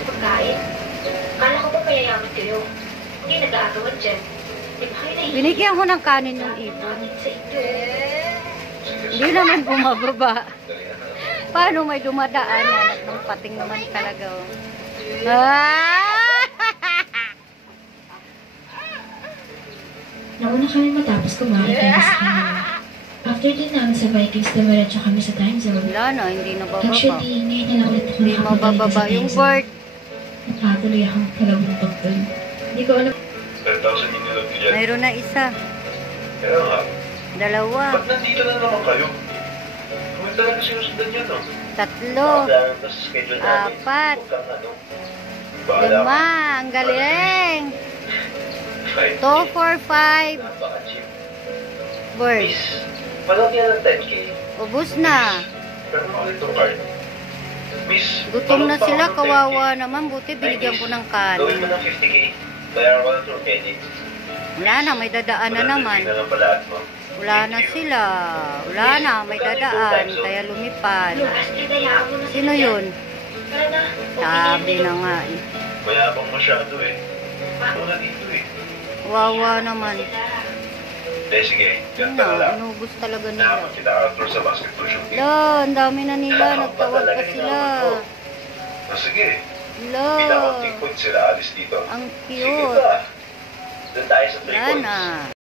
sa pagkain. Kala ko ba mayayaman kayo? Hindi nag-aagawan dyan. Di ba kayo nahihiya? Binigyan ko ng kanin yung ibon. Sa inyo. Hindi naman bumababa. Paano may dumadaan? Anak ng pating naman talaga. Oh. Ah! Nauna kami matapos kumain kaya sa kanila. After din namin sa Vikings, dumiretso kami sa time zone. Wala na, hindi na bababa. Actually, ngayon na lang ulit ako Hindi nakapagaling mabababa sa time yung zone. bird. Nakatuloy akong kalabuntok doon. Hindi ko alam. 10,000 yung nilog niya. Mayroon na isa. Kaya nga, Dalawa. ba't nandito na naman kayo? Kung talaga sinusundan niya, no? Tatlo. Nakadaan pa sa schedule namin. Apat. Huwag kang ano. Bahala ka. 5. Ang galing. Fine. 2, 4, 5. Napaka-cheap. Bird. Miss, malaki yan ang 10K. Ubus na. Pero ulit itong card. Miss, Gutom na palong pa sila. ako ng 10K. Kawawa naman. Buti binigyan ko ng Gawin mo kanin. ng 50K. Bayaran ko ng 2K. Wala na. May dadaan na naman. Wala na pala mo. Wala na sila. Wala na. May dadaan. Kaya lumipad. Astrid, hayaan mo na sila. Sino yun? Tara na. Sabi na nga eh. Mayabang masyado eh. Ito na dito eh. Wawa naman. Sige, yan Ano, lang. inubos talaga nila. Naman kita Arthur sa basketball shooting. Lo, ang dami na nila. Nagtawag pa sila. Sige, Lo, pinaka-tick point sila alis dito. ang Sige cute. ba? Doon tayo sa 3 Wala points. na.